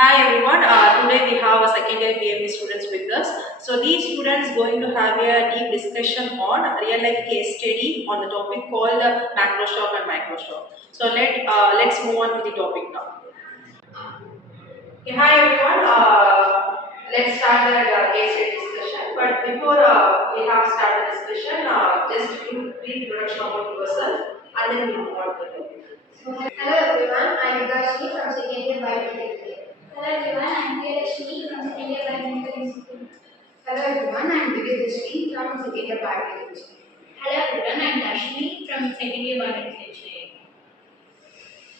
Hi everyone. Today we have a second year PME students with us. So these students going to have a deep discussion on real life case study on the topic called Macroshock and Microshock. So let's move on to the topic now. Okay, hi everyone. Let's start the case study discussion. But before we have started the discussion, just do brief introduction about yourself, and then we move on to the topic. Hello everyone, I am Gashi from second year Biomedical. Hello everyone, I am Rashmi from second year Biomedical Institute. Hello everyone, I am Divya from second year Biomedical. Hello everyone, I am Rashmi from second year Biomedical Engineering.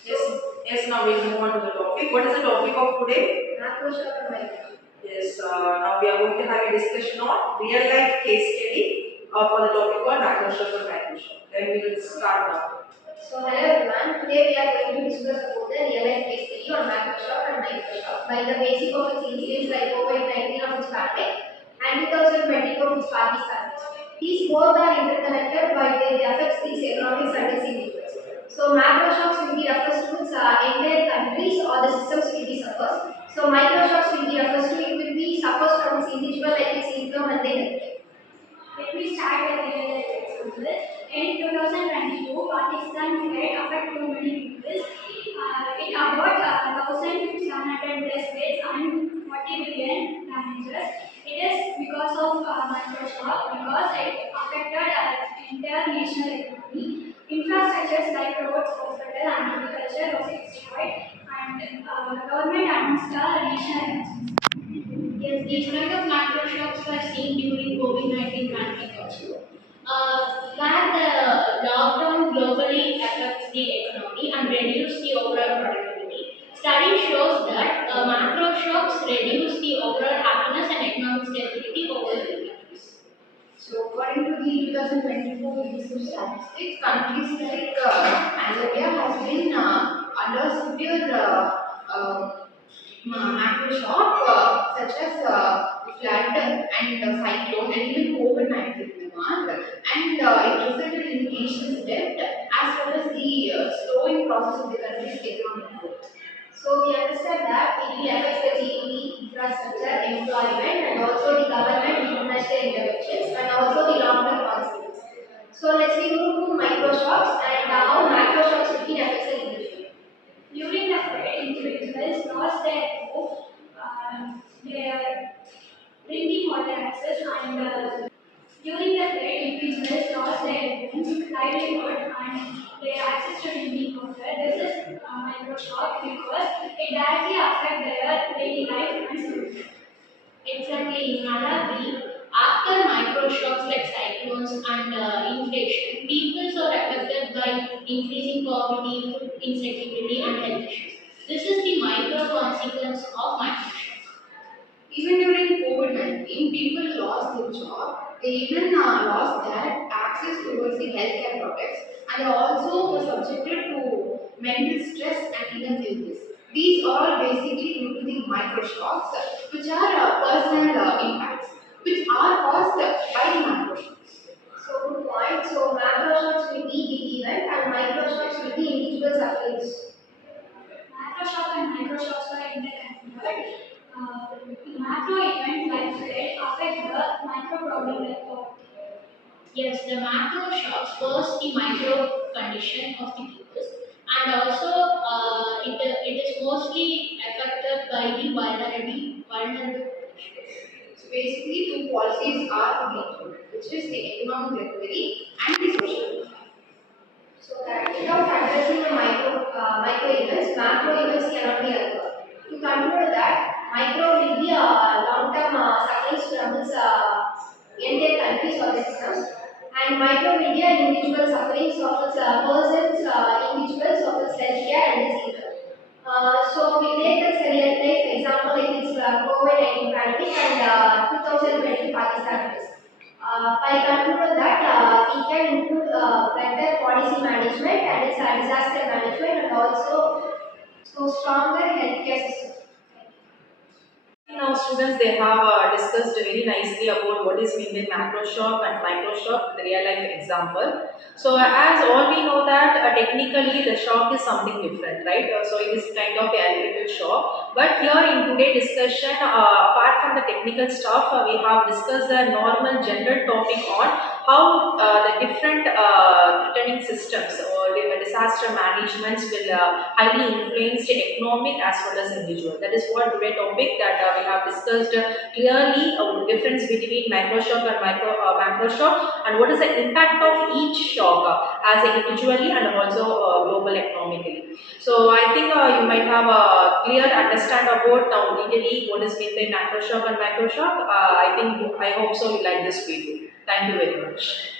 Yes, yes. Now we move on to the topic. What is the topic of today? Macroshock and Microshock. Yes. Now we are going to have a discussion on real life case study for the topic on Macroshock and Microshock. Then we will start now. So hello everyone, today we are going to discuss about the real life case study on Macroshock and Microshock. By the basic of its incidents like COVID-19 of its pandemic and 2020 of its party service. These both are interconnected by their effects these economics and its individuals. So macroshocks will be refers to its entire countries or the systems will be suffers. So microshocks will be refers to it will be suffers from its individual like its income and their healthcare. Let me start with a real life example. In 2022, Pakistan had affected too many people. In about 1,700 plus deaths and 40 billion damages. It is because of Microsoft because it affected entire national economy. Infrastructures like roads, hospital, and agriculture was destroyed, and government announced a national emergency. Yes, the effect of macro shocks were seen during COVID-19 pandemic also, where the lockdown globally affects the economy and reduce the overall productivity. Study shows that macro shocks reduce the overall happiness and economic stability over the countries. So according to the 2024 business statistics, countries like Nigeria has been under severe macro shock such as flood and cyclone and even COVID-19 demand, and it resulted in the nation's debt as well as the slowing process of the country's economic growth. So we understand that it will affect the GDP, infrastructure, employment, and also the government international interventions, and also the long-term consequences. So let's see move to microshocks and how macroshocks will be affect the individual. During the Fed, individuals lost their home, their drinking water access, and during the Fed, individuals lost their home, livelihood, and their access to drinking water. This is microshock because it directly affects their daily life and security. Exactly, in Malawi, after microshocks like cyclones and inflation, people are affected by increasing poverty, food insecurity, and health issues. This is the micro consequence of microshock. Even during COVID-19, people lost their job. They even lost their access towards the healthcare products, and they also were subjected to mental stress and even illness. These are all basically due to the microshocks, which are personal impacts, which are caused by the macroshocks. So good point. So macroshocks will be big event, and microshocks will be individual sufferings. Macroshock and microshocks are interconnected. Macro event like flood affect the micro problem like poverty. Yes, the macro shocks first the micro condition of the people, and also it is mostly affected by the vulnerable population. So basically, two policies are to be included, which is the economic recovery and the social welfare. So that without addressing the micro events, macro events cannot be occurred. To conclude that, micro will be long-term sufferings from its entire countries or the systems, and micro will be individual sufferings of its persons, individuals of its healthcare and its income. So we take this real life example like it's COVID-19 pandemic and 2020 Pakistan case. I conclude that we can include better policy management and its disaster management and also so stronger healthcare system. Now, students, they have discussed very nicely about what is meant by macro shock and micro shock, the real life example. So, as all we know that technically the shock is something different, right? So, it is kind of a electrical shock. But here in today's discussion, apart from the technical stuff, we have discussed the normal general topic on how the different threatening systems or the disaster managements will highly influence the economic as well as individual. That is what today topic that we have discussed clearly difference between microshock and macro shock, and what is the impact of each shock as a individually and also global economically. So I think you might have a clear understand about now detailing what is meant by macro shock and micro shock. I hope so you like this video. Thank you very much.